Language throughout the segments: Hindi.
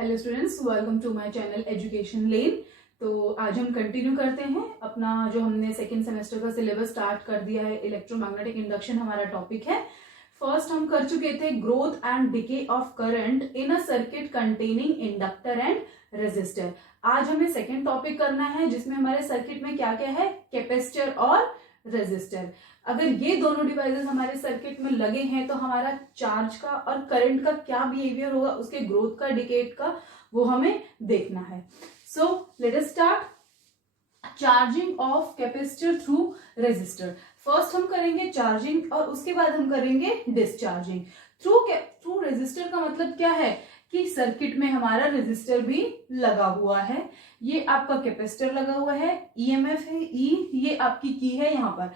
Hello students, welcome to my channel education lane. तो आज हम कंटिन्यू करते हैं अपना जो हमने सेकेंड सेमेस्टर का सिलेबस स्टार्ट कर दिया है। इलेक्ट्रोमैग्नेटिक इंडक्शन हमारा टॉपिक है। फर्स्ट हम कर चुके थे growth and decay of current in a circuit containing inductor and resistor. आज हमें सेकेंड टॉपिक करना है जिसमें हमारे सर्किट में क्या क्या है, कैपेसिटर और रेजिस्टर। अगर ये दोनों डिवाइसेस हमारे सर्किट में लगे हैं तो हमारा चार्ज का और करंट का क्या बिहेवियर होगा, उसके ग्रोथ का, डिकेट का, वो हमें देखना है। So let us start. Charging of capacitor through resistor. First हम करेंगे चार्जिंग और उसके बाद हम करेंगे डिस्चार्जिंग। थ्रू रेजिस्टर का मतलब क्या है कि सर्किट में हमारा रेजिस्टर भी लगा हुआ है। ये आपका कैपेसिटर लगा हुआ है, ईएमएफ है ई, ये आपकी की है। यहाँ पर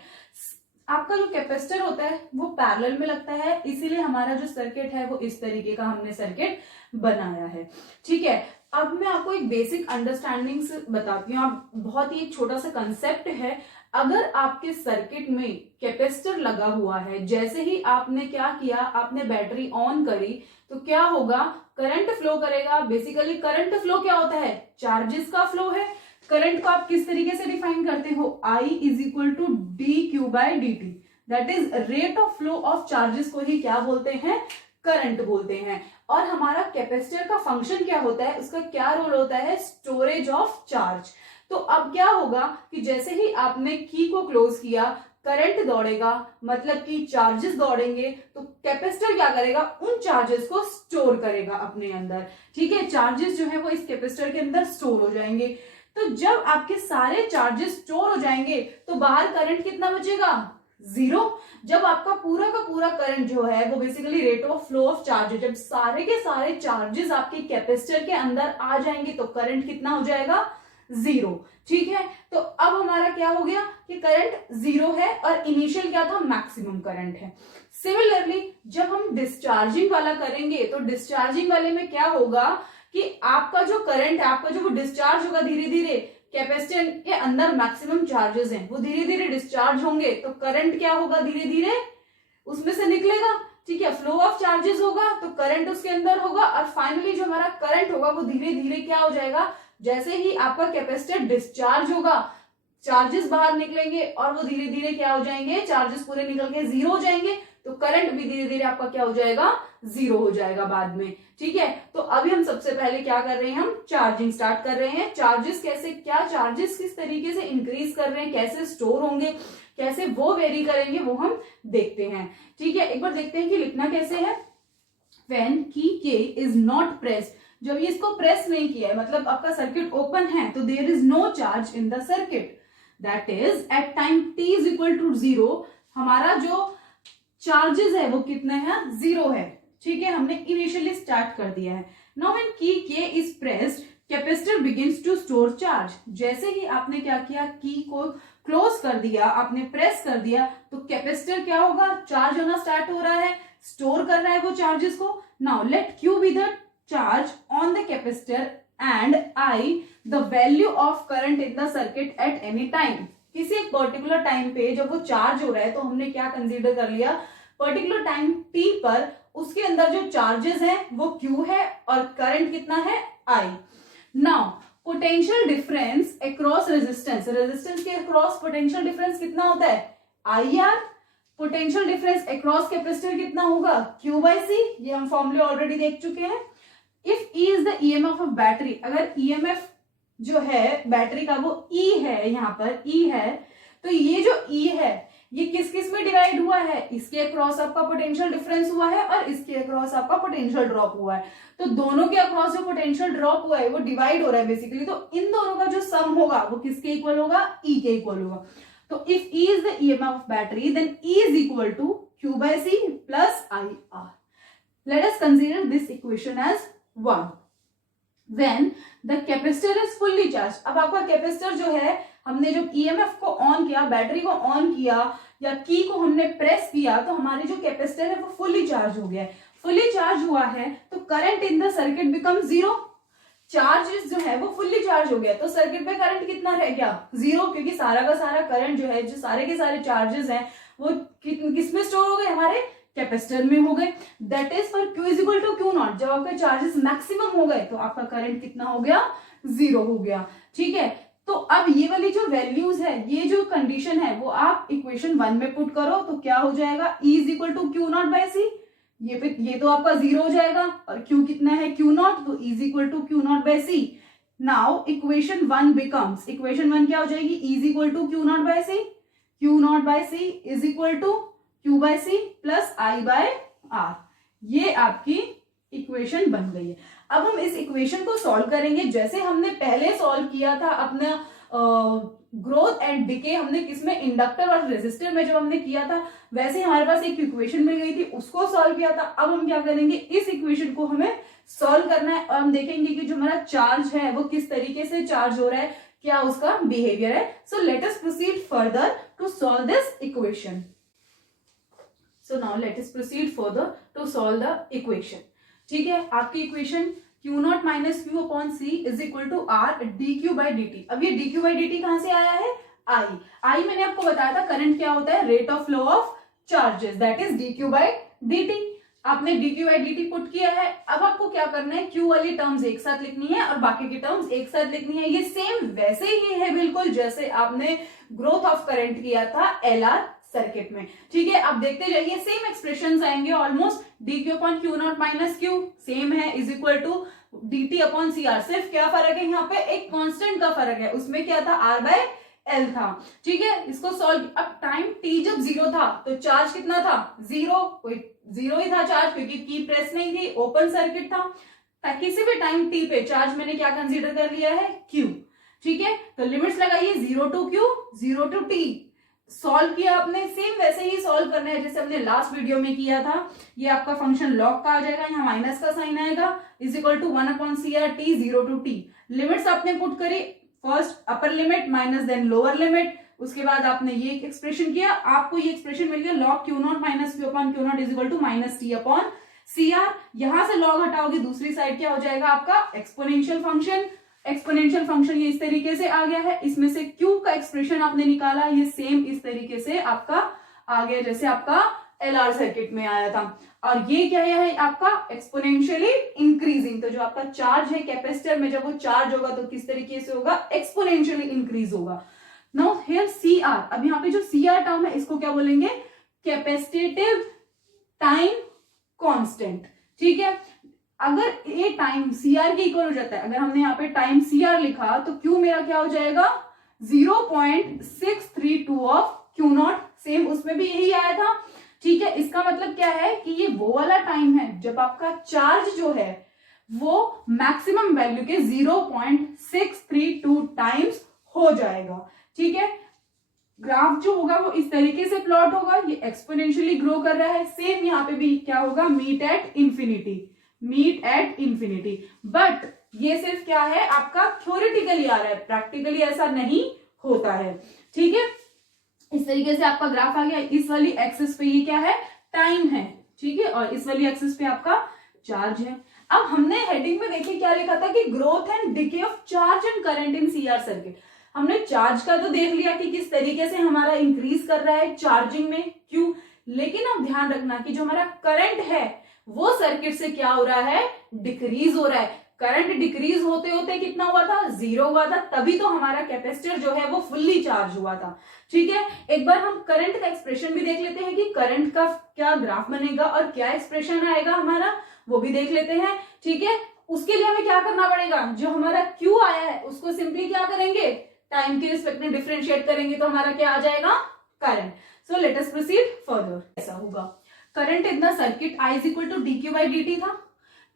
आपका जो कैपेसिटर होता है वो पैरेलल में लगता है, इसीलिए हमारा जो सर्किट है वो इस तरीके का हमने सर्किट बनाया है। ठीक है, अब मैं आपको एक बेसिक अंडरस्टैंडिंग से बताती हूँ। आप बहुत ही एक छोटा सा कंसेप्ट है। अगर आपके सर्किट में कैपेसिटर लगा हुआ है, जैसे ही आपने क्या किया, आपने बैटरी ऑन करी तो क्या होगा, करंट फ्लो करेगा। बेसिकली करंट फ्लो क्या होता है, चार्जेस का फ्लो है। करंट को आप किस तरीके से डिफाइन करते हो, I is equal to D Q by D T, that is rate of flow of charges को ही क्या बोलते हैं, करंट बोलते हैं। और हमारा कैपेसिटर का फंक्शन क्या होता है, उसका क्या रोल होता है, स्टोरेज ऑफ चार्ज। तो अब क्या होगा कि जैसे ही आपने की को क्लोज किया, करंट दौड़ेगा, मतलब कि चार्जेस दौड़ेंगे, तो कैपेसिटर क्या करेगा, उन चार्जेस को स्टोर करेगा अपने अंदर। ठीक है, चार्जेस जो है वो इस कैपेसिटर के अंदर स्टोर हो जाएंगे। तो जब आपके सारे चार्जेस स्टोर हो जाएंगे तो बाहर करंट कितना बचेगा, जीरो। जब आपका पूरा का पूरा करंट जो है वो basically rate of flow of charges, जब सारे के सारे चार्जेस आपके कैपेसिटर के अंदर आ जाएंगे तो करंट कितना हो जाएगा, जीरो। ठीक है, तो अब हमारा क्या हो गया कि करंट जीरो है और इनिशियल क्या था, मैक्सिमम करंट है। सिमिलरली जब हम डिस्चार्जिंग वाला करेंगे तो डिस्चार्जिंग वाले में क्या होगा कि आपका जो करंट है, आपका जो वो डिस्चार्ज होगा धीरे धीरे, कैपेसिटर के अंदर मैक्सिमम चार्जेस हैं वो धीरे धीरे डिस्चार्ज होंगे, तो करंट क्या होगा, धीरे धीरे उसमें से निकलेगा। ठीक है, फ्लो ऑफ चार्जेस होगा तो करंट उसके अंदर होगा, और फाइनली जो हमारा करंट होगा वो धीरे धीरे क्या हो जाएगा, जैसे ही आपका कैपेसिटर डिस्चार्ज होगा, चार्जेस बाहर निकलेंगे और वो धीरे धीरे क्या हो जाएंगे, चार्जेस पूरे निकल के जीरो हो जाएंगे, तो करंट भी धीरे धीरे आपका क्या हो जाएगा, जीरो हो जाएगा बाद में। ठीक है, तो अभी हम सबसे पहले क्या कर रहे हैं, हम चार्जिंग स्टार्ट कर रहे हैं। चार्जेस कैसे, क्या चार्जेस किस तरीके से इंक्रीज कर रहे हैं, कैसे स्टोर होंगे, कैसे वो वेरी करेंगे, वो हम देखते हैं। ठीक है, एक बार देखते हैं कि लिखना कैसे है। When the key is not pressed, जब ये इसको प्रेस नहीं किया है, मतलब आपका सर्किट ओपन है, तो there is no charge in the circuit, that is at time t is equal to zero, हमारा जो चार्जेस है वो कितने हैं, जीरो है। ठीक है, हमने इनिशियली स्टार्ट कर दिया है। Now when the key is pressed, capacitor begins to store charge. जैसे ही आपने क्या किया, की को क्लोज कर दिया, आपने प्रेस कर दिया, तो कैपेसिटर क्या होगा, चार्ज होना स्टार्ट हो रहा है, स्टोर कर रहा है वो चार्जेस को। Now let Q be the charge on the capacitor and I the value of current in the circuit at any time. किसी एक पर्टिकुलर टाइम पे जब वो चार्ज हो रहा है तो हमने क्या कंसीडर कर लिया, पर्टिकुलर टाइम t पर उसके अंदर जो चार्जेस हैं वो q है और करंट कितना है, I। Now potential difference across resistance, resistance के अक्रॉस पोटेंशियल डिफरेंस कितना होता है, IR। Potential difference across capacitor कितना होगा, Q by C, ये हम फॉर्मूले ऑलरेडी देख चुके हैं। If E is the EMF of battery, अगर EMF जो है बैटरी का वो E है, यहाँ पर E है, तो ये जो E है ये किस किस में डिवाइड हुआ है, इसके अक्रॉस आपका पोटेंशियल डिफरेंस हुआ है और इसके अक्रॉस आपका पोटेंशियल ड्रॉप हुआ है। तो दोनों के अक्रॉस जो पोटेंशियल ड्रॉप हुआ है वो डिवाइड हो रहा है बेसिकली, तो इन दोनों का जो सम होगा वो किसके इक्वल होगा, E के इक्वल होगा। तो if E is the EMF of battery then E is equal to Q by C plus IR। Let us consider this equation as 1 when the capacitor is fully charged। अब आपका कैपेसिटर जो है, हमने जो EMF को ऑन किया, बैटरी को ऑन किया या की को हमने प्रेस किया, तो हमारे जो कैपेसिटर है वो फुल्ली चार्ज हो गया है। फुल्ली चार्ज हुआ है तो current in the circuit become zero. Charges जो है वो फुल्ली चार्ज हो गया तो सर्किट में करंट कितना रह गया, जीरो, क्योंकि सारा का सारा करंट जो है, जो सारे के सारे चार्जेस हैं वो किस में स्टोर हो गए, हमारे कैपेसिटर में हो गए। That is for Q is equal to Q not, जब आपके चार्जेस मैक्सिमम हो गए तो आपका करंट कितना हो गया, 0 हो गया। ठीक है, तो अब ये वाली जो वैल्यूज है, ये जो कंडीशन है वो आप इक्वेशन 1 में पुट करो तो क्या हो जाएगा, E is equal to Q not by c. ये तो आपका 0 हो जाएगा और Q कितना है, क्यू नॉट, तो E is equal to Q not by C. Now equation 1 becomes, equation 1 क्या हो जाएगी, E is equal to Q not by C, Q not by C is equal to Q by C plus I by R। ये आपकी इक्वेशन बन गई है। अब हम इस इक्वेशन को सॉल्व करेंगे जैसे हमने पहले सॉल्व किया था अपना ग्रोथ एंड डिके, हमने किसमें, इंडक्टर और रेजिस्टर में जब हमने किया था, वैसे हमारे पास एक इक्वेशन मिल गई थी, उसको सॉल्व किया था। अब हम क्या करेंगे, इस इक्वेशन को हमें सॉल्व करना है और हम देखेंगे कि जो हमारा चार्ज है वो किस तरीके से चार्ज हो रहा है, क्या उसका बिहेवियर है। So let us proceed further to solve this equation. So now let us proceed further to solve the equation. ठीक है, आपकी equation Q not minus Q upon C is equal to R D Q by D T. अब ये D Q by D T कहां से आया है, आई मैंने आपको बताया था करंट क्या होता है, rate of flow of charges, that is d Q by D t. आपने d Q by D t put किया है। अब आपको क्या करना है, क्यू वाली टर्म्स एक साथ लिखनी है और बाकी की टर्म्स एक साथ लिखनी है। ये सेम वैसे ही है बिल्कुल जैसे आपने ग्रोथ ऑफ करंट किया था एल आर सर्किट में। ठीक है, आप देखते जाइए, सेम एक्सप्रेशंस आएंगे almost. D q upon Q not minus q same है, is equal to d t upon C r. सिर्फ क्या फर्क है, यहाँ पे एक कांस्टेंट का फर्क है, उसमें क्या था, आर बाय एल था। ठीक है, इसको सॉल्व, अब टाइम टी जब 0 था तो चार्ज कितना था, 0, कोई 0 ही था चार्ज, क्योंकि की प्रेस नहीं थी, ओपन सर्किट था। किसी भी टाइम टी पे चार्ज मैंने क्या कंसीडर कर लिया है, क्यू। ठीक है, तो लिमिट्स लगाइए, 0 to Q, 0 to T. Solve किया आपने, सेम वैसे ही सॉल्व करना है जैसे हमने लास्ट वीडियो में किया था। ये आपका फंक्शन लॉग का आ जाएगा, यहाँ माइनस का साइन आएगा, is equal to 1 upon C R T, 0 to T. Limits आपने पुट करी, first upper limit minus then lower limit, उसके बाद आपने ये एक्सप्रेशन किया, आपको ये एक्सप्रेशन मिल गया, log Q not minus Q upon Q not is equal to minus T upon C R. यहां से लॉग हटाओगे, दूसरी साइड क्या हो जाएगा आपका, एक्सपोनेंशियल फंक्शन। एक्सपोनेंशियल फंक्शन ये इस तरीके से आ गया है, इसमें से Q का एक्सप्रेशन आपने निकाला, ये सेम इस तरीके से आपका आ गया जैसे आपका LR सर्किट में आया था। और ये क्या है आपका एक्सपोनेंशियली इंक्रीजिंग। तो जो आपका चार्ज है कैपेसिटर में, जब वो चार्ज होगा तो किस तरीके से होगा, एक्सपोनेंशियली इंक्रीज होगा। नाउ हियर CR, अब यहाँ पे जो CR टर्म है इसको क्या बोलेंगे, कैपेसिटेटिव टाइम कांस्टेंट। ठीक है, अगर ये टाइम CR के इक्वल हो जाता है, अगर हमने यहाँ पे टाइम CR लिखा तो Q मेरा क्या हो जाएगा, 0.632 ऑफ Q नॉट, सेम उसमें भी यही आया था। ठीक है, इसका मतलब क्या है कि ये वो वाला टाइम है जब आपका चार्ज जो है वो मैक्सिमम वैल्यू के 0.632 टाइम्स हो जाएगा। ठीक है, ग्राफ जो होगा वो इस तरीके से प्लॉट होगा, ये एक्सपोनेंशियली ग्रो कर रहा है। सेम यहाँ पे भी क्या होगा, meet at infinity, meet at infinity. But ये सिर्फ क्या है आपका थ्योरेटिकली आ रहा है, प्रैक्टिकली ऐसा नहीं होता है। ठीक है, इस तरीके से आपका ग्राफ आ गया। इस वाली एक्सिस पे ये क्या है, टाइम है। ठीक है, और इस वाली एक्सिस पे आपका चार्ज है। अब हमने हेडिंग में देखिए क्या लिखा था कि growth and decay of charge and current in CR circuit. हमने चार्ज का तो देख लिया कि किस तरीके से हमारा इंक्रीज कर रहा है चार्जिंग में क्यों, लेकिन अब ध्यान रखना कि जो हमारा करंट है वो सर्किट से क्या हो रहा है, डिक्रीज हो रहा है। करंट डिक्रीज होते होते कितना हुआ था, 0 हुआ था, तभी तो हमारा कैपेसिटर जो है वो फुल्ली चार्ज हुआ था। ठीक है, एक बार हम करंट का एक्सप्रेशन भी देख लेते हैं कि करंट का क्या ग्राफ बनेगा और क्या एक्सप्रेशन आएगा हमारा, वो भी देख लेते हैं। ठीक है, उसके लिए हमें क्या करना पड़ेगा, जो हमारा Q आया है उसको सिंपली क्या करेंगे, टाइम के रिस्पेक्ट में डिफरेंशिएट करेंगे तो हमारा क्या आ जाएगा, current. So let us proceed further. ऐसा होगा, current in the circuit I is equal to D Q by D T था।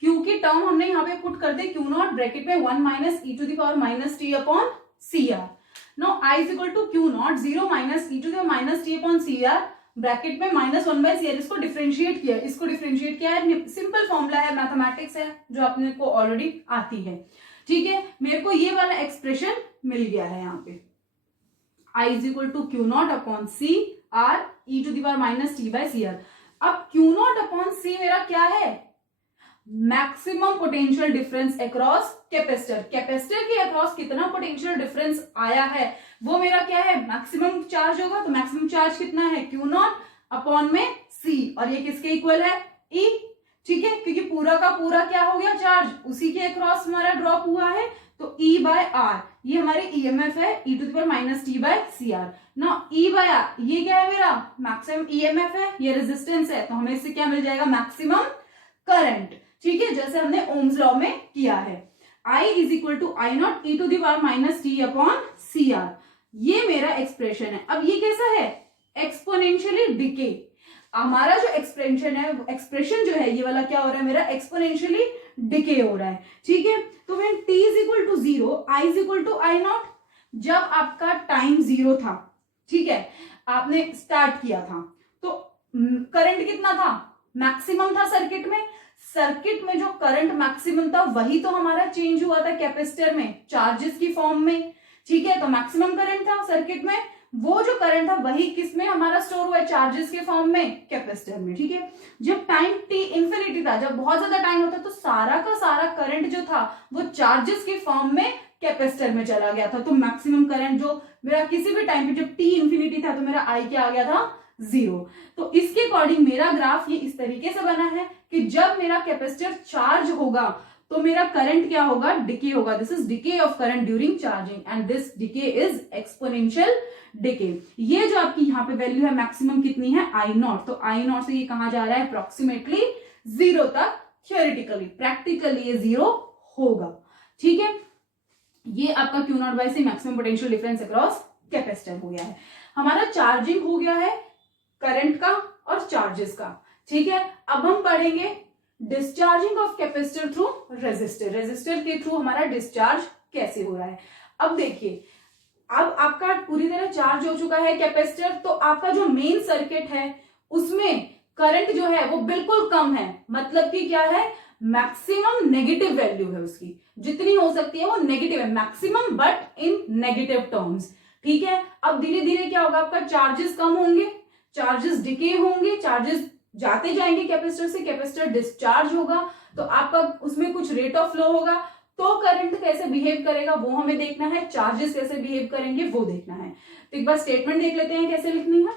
Q की टर्म हमने यहाँ पे पुट कर दी, Q नॉट ब्रैकेट में 1 minus E to the power minus T upon C R. Now I is equal to Q not 0 minus E to the power minus T upon C R bracket में माइनस 1 बाई सी आर। इसको डिफरेंशिएट किया, इसको डिफरेंशिएट किया है, सिंपल फॉर्मूला है, मैथमेटिक्स है जो अपने को ऑलरेडी आती है। ठीक है, मेरे को ये वाला एक्सप्रेशन मिल गया है यहाँ पे, I is equal to Q not upon C R E to the power minus T by C R. अब Q नॉट अपॉन सी मेरा क्या है, maximum potential difference across capacitor. Capacitor के अक्रॉस कितना पोटेंशियल डिफरेंस आया है वो मेरा क्या है, मैक्सिमम चार्ज होगा। तो मैक्सिमम चार्ज कितना है, Q नॉट अपॉन में सी, और ये किसके इक्वल है, ई, ठीक है, क्योंकि पूरा का पूरा क्या हो गया, चार्ज उसी के अक्रॉस हमारा ड्रॉप हुआ है, तो ई बाय आर ये हमारे ईएमएफ है, e to the power minus t by C r. ना ई बाय आर ये क्या है, मेरा मैक्सिमम ईएमएफ है, ये रेजिस्टेंस है, तो हमें इससे क्या मिल जाएगा, मैक्सिमम करंट, ठीक है, जैसे हमने ओम्स लॉ में किया है। I is equal to I not e to the power minus T upon C R, ये मेरा एक्सप्रेशन है। अब ये कैसा है, एक्सपोनेंशियली डिके, हमारा जो एक्सप्रेशन है, एक्सप्रेशन जो है ये वाला क्या हो रहा है, मेरा एक्सपोनेंशियली डिके हो रहा है, ठीक है। तो when t is equal to 0, i is equal to I not, जब आपका टाइम 0 था, ठीक है, आपने स्टार्ट किया था, तो करंट कितना था, मैक्सिमम था सर्किट में। सर्किट में जो करंट मैक्सिमम था वही तो हमारा चेंज हुआ था कैपेसिटर में, चार्जेस की फॉर्म में, ठीक है। तो मैक्सिमम करंट था सर्किट में, वो जो करंट था वही किस में हमारा स्टोर हुआ है, चार्जेस के फॉर्म में, कैपेसिटर में, ठीक है। जब टाइम t इंफिनिटी था, जब बहुत ज्यादा टाइम होता तो सारा का सारा करंट जो था वो चार्जेस के फॉर्म में कैपेसिटर में चला गया था, तो मैक्सिमम करंट जो मेरा किसी भी टाइम पे जब t इंफिनिटी था तो मेरा I क्या आ गया था, 0। तो इसके अकॉर्डिंग मेरा ग्राफ ये इस तरीके से बना है कि जब मेरा कैपेसिटर चार्ज होगा तो मेरा करंट क्या होगा, डिके होगा। This is decay of current during charging and this decay is exponential decay. ये जो आपकी यहाँ पे वैल्यू है मैक्सिमम कितनी है, आई नॉट, तो आई नॉट से ये कहा जा रहा है अप्रोक्सीमेटली 0 तक, थियोरिटिकली, प्रैक्टिकली ये 0 होगा, ठीक है। ये आपका Q not by C maximum potential difference across capacitor हो गया है। हमारा चार्जिंग हो गया है करंट का और चार्जेस का, ठीक है। अब हम पढ़ेंगे discharging of capacitor through resistor, resistor के थ्रू हमारा डिस्चार्ज कैसे हो रहा है। अब देखिए, अब आपका पूरी तरह चार्ज हो चुका है कैपेसिटर, तो आपका जो मेन सर्किट है उसमें करंट जो है वो बिल्कुल कम है, मतलब कि क्या है, मैक्सिमम नेगेटिव वैल्यू है उसकी, जितनी हो सकती है वो नेगेटिव है, maximum but in negative terms, ठीक है। अब धीरे धीरे क्या होगा, आपका चार्जेस कम होंगे, चार्जेस डिके होंगे, चार्जेस जाते जाएंगे कैपेसिटर से, कैपेसिटर डिस्चार्ज होगा, तो आपका उसमें कुछ रेट ऑफ फ्लो होगा, तो करंट कैसे बिहेव करेगा वो हमें देखना है, चार्जेस कैसे बिहेव करेंगे वो देखना है। तो एक बार स्टेटमेंट देख लेते हैं कैसे लिखनी है।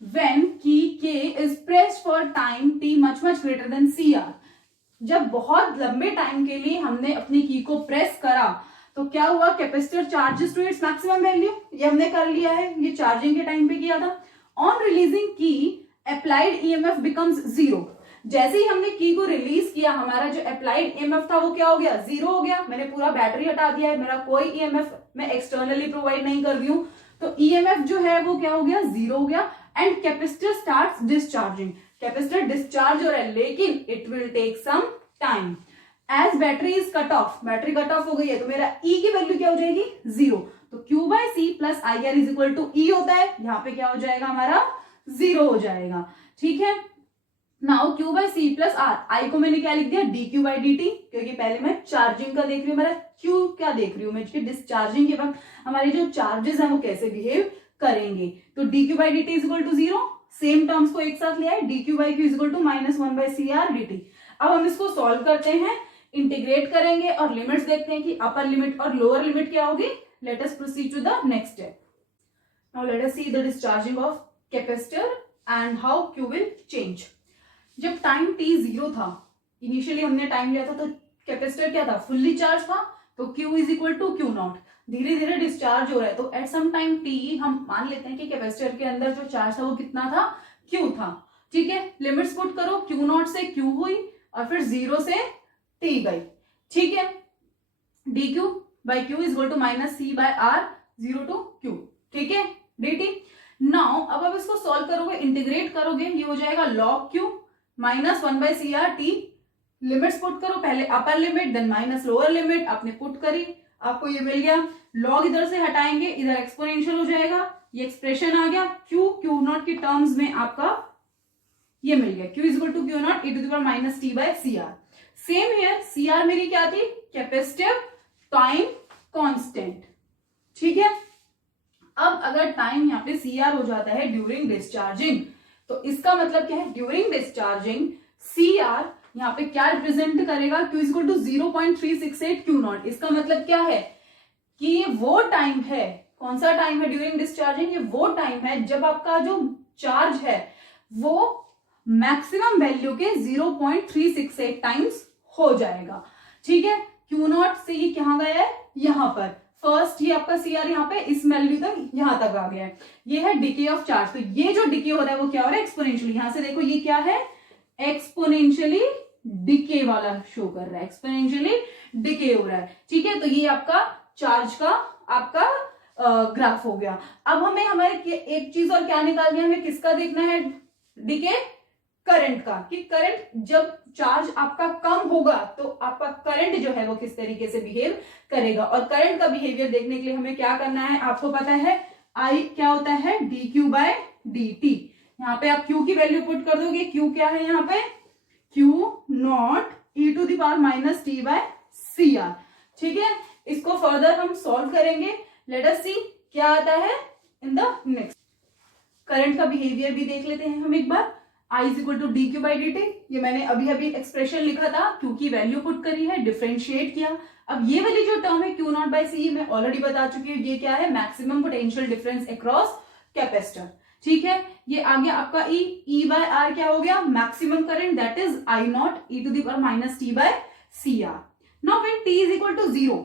When key K is pressed for time t much greater than CR, जब बहुत लंबे टाइम के लिए हमने अपनी की को प्रेस करा तो क्या हुआ, capacitor charges to its maximum value, ये हमने कर लिया है, ये चार्जिंग के टाइम पे किया था। ऑन रिलीजिंग की अप्लाइड ईएमएफ बिकम्स 0, जैसे ही हमने की को रिलीज किया हमारा जो अप्लाइड ईएमएफ था वो क्या हो गया, 0 हो गया। मैंने पूरा बैटरी हटा दिया है, मेरा कोई ईएमएफ मैं एक्सटर्नली प्रोवाइड नहीं कर रही हूं, तो ईएमएफ जो है वो क्या हो गया, 0 हो गया। And capacitor starts discharging, capacitor discharge हो रहा है, लेकिन it will take some time. As battery is cut off, battery cut off हो गई है, तो मेरा ई की वैल्यू क्या हो जाएगी, 0। तो Q by C plus I R is equal to E होता है, यहाँ पे क्या हो जाएगा हमारा 0 हो जाएगा, ठीक है। Now Q by C plus R, I को मैंने क्या लिख दिया, dQ बाय dt, क्योंकि पहले मैं चार्जिंग का देख रही हूँ, मेरा Q क्या देख रही हूँ मैं, डिस्चार्जिंग के वक्त हमारे जो चार्जेस हैं वो कैसे बिहेव करेंगे। तो dQ by dt is equal to 0, same terms को एक साथ लिया है, dQ by Q is equal to -1 by CR dt। अब हम इसको सॉल्व करते हैं, इंटीग्रेट करेंगे और लिमिट्स देखते हैं कि अपर लिमिट और लोअर लिमिट क्या होगी। Let us proceed to the next step. Now let us see the discharging of capacitor and how Q will change. जब टाइम t 0 था, इनिशियली हमने टाइम लिया था तो कैपेसिटर क्या था, फुल्ली चार्ज था, तो Q is equal to Q not. धीरे धीरे डिस्चार्ज हो रहा है, तो एट सम टाइम t हम मान लेते हैं कि कैपेसिटर के अंदर जो चार्ज था वो कितना था, Q था, ठीक है। लिमिट्स पुट करो, Q नॉट से Q हुई और फिर 0 से t गई, ठीक है। dQ by Q is equal to minus C by R 0 to Q, ठीक है, dt। नाउ अब आप इसको सॉल्व करोगे, इंटीग्रेट करोगे, ये हो जाएगा log Q -1 by CR t। Limits put करो, पहले upper limit then minus lower limit, आपने पुट करी, आपको ये मिल गया। लॉग इधर से हटाएंगे, इधर एक्सपोनेंशियल हो जाएगा, ये एक्सप्रेशन आ गया। Q नॉट की टर्म्स में आपका ये मिल गया, Q is equal to Q not e to the power minus t by CR। Same here, CR मेरी क्या थी, कैपेसिटिव टाइम कांस्टेंट, ठीक है। अब अगर टाइम यहाँ पे CR हो जाता है ड्यूरिंग डिस्चार्जिंग, तो इसका मतलब क्या है, ड्यूरिंग डिस्चार्जिंग CR यहाँ पे क्या रिप्रेजेंट करेगा, Q is equal to 0.368 Q not. इसका मतलब क्या है कि ये वो टाइम है, कौन सा टाइम है ड्यूरिंग डिस्चार्जिंग, ये वो टाइम है जब आपका जो चार्ज है वो मैक्सिमम वैल्यू के 0.368 टाइम्स हो जाएगा। ठीक है, क्यू नॉट से ये कहां गया है, यहां पर फर्स्ट ये आपका सी आर यहाँ पे इस वैल्यू तक यहां तक आ गया है। ये है डिके ऑफ चार्ज। तो ये जो डिके हो रहा है वो क्या हो रहा है, एक्सपोनेंशियली। यहां से देखो ये क्या है, एक्सपोनेंशियली डिके वाला शो कर रहा है, एक्सपोनेंशियली डिके हो रहा है। ठीक है, तो ये आपका चार्ज का आपका ग्राफ हो गया। अब हमें हमारे एक चीज और क्या निकालनी है, हमें किसका देखना है, डिके करंट का, कि करंट जब चार्ज आपका कम होगा तो आपका करंट जो है वो किस तरीके से बिहेव करेगा। और करंट का बिहेवियर देखने के लिए हमें क्या करना है, आपको पता है आई क्या होता है, d Q by d t. यहाँ पे आप क्यू की वैल्यू पुट कर दोगे, क्यू क्या है यहाँ पे, Q not e to the power minus t by C R. ठीक है, इसको फर्दर हम सॉल्व करेंगे। लेट अस सी क्या आता है इन द नेक्स्ट। करंट का बिहेवियर भी देख लेते हैं हम एक बार। I is equal to D Q by D t, ये मैंने अभी अभी एक्सप्रेशन लिखा था, क्योंकि वैल्यू पुट करी है, डिफरेंशिएट किया। अब ये वाली जो टर्म है क्यू नॉट बाई सी, मैं ऑलरेडी बता चुकी हूँ ये क्या है, maximum potential difference across capacitor. ठीक है, ये आ गया आपका ई, ई बाय आर क्या हो गया, maximum current, that is I not e to the power minus t by C R. Now when t is equal to zero,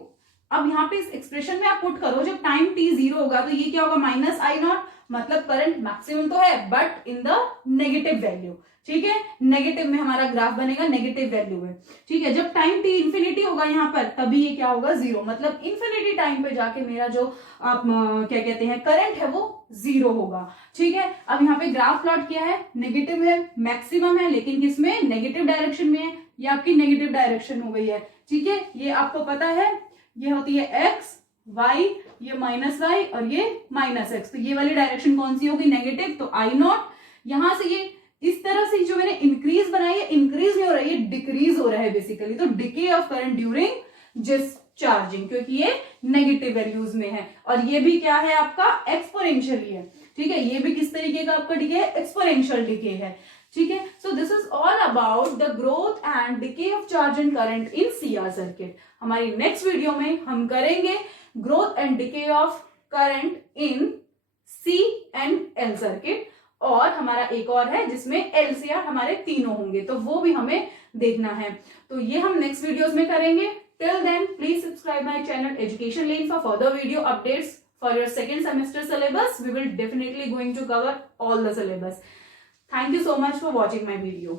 अब यहाँ पे इस एक्सप्रेशन में आप पुट करो, जब टाइम टी जीरो होगा तो ये क्या होगा, माइनस आई नॉट, मतलब करंट मैक्सिमम तो है but in the negative value. ठीक है, नेगेटिव में हमारा ग्राफ बनेगा, नेगेटिव वैल्यू में। ठीक है, जब टाइम टी इंफिनिटी होगा यहाँ पर, तभी ये क्या होगा, जीरो, मतलब इंफिनिटी टाइम पे जाके मेरा जो आप क्या कहते हैं करंट है वो जीरो होगा। ठीक है, अब यहाँ पे ग्राफ प्लॉट किया है, नेगेटिव है, मैक्सिमम है, लेकिन किसमें, नेगेटिव डायरेक्शन में है। ये आपकी नेगेटिव डायरेक्शन हो गई है। ठीक है, ये आपको पता है, ये होती है एक्स वाई, ये माइनस वाई और ये माइनस एक्स। तो ये वाली डायरेक्शन कौन सी होगी, नेगेटिव। तो आई नॉट, यहां से ये इस तरह से जो मैंने इंक्रीज बनाई है, इंक्रीज नहीं हो रहा है, ये डिक्रीज हो रहा है बेसिकली। तो decay of current during discharging, क्योंकि ये नेगेटिव वैल्यूज में है। और ये भी क्या है आपका, एक्सपोनेंशियली है। ठीक है, ये भी किस तरीके का आपका डिके है, एक्सपोनेंशियल डिके है। ठीक है, so this is all about the growth and decay of charge and current in CR circuit. हमारी नेक्स्ट वीडियो में हम करेंगे growth and decay of current in C and L circuit, और हमारा एक और है जिसमें एल सी आर हमारे तीनों होंगे, तो वो भी हमें देखना है। तो ये हम नेक्स्ट वीडियोस में करेंगे। Till then please subscribe my channel education Lane for further video updates for your second semester syllabus. We will definitely going to cover all the syllabus. Thank you so much for watching my video.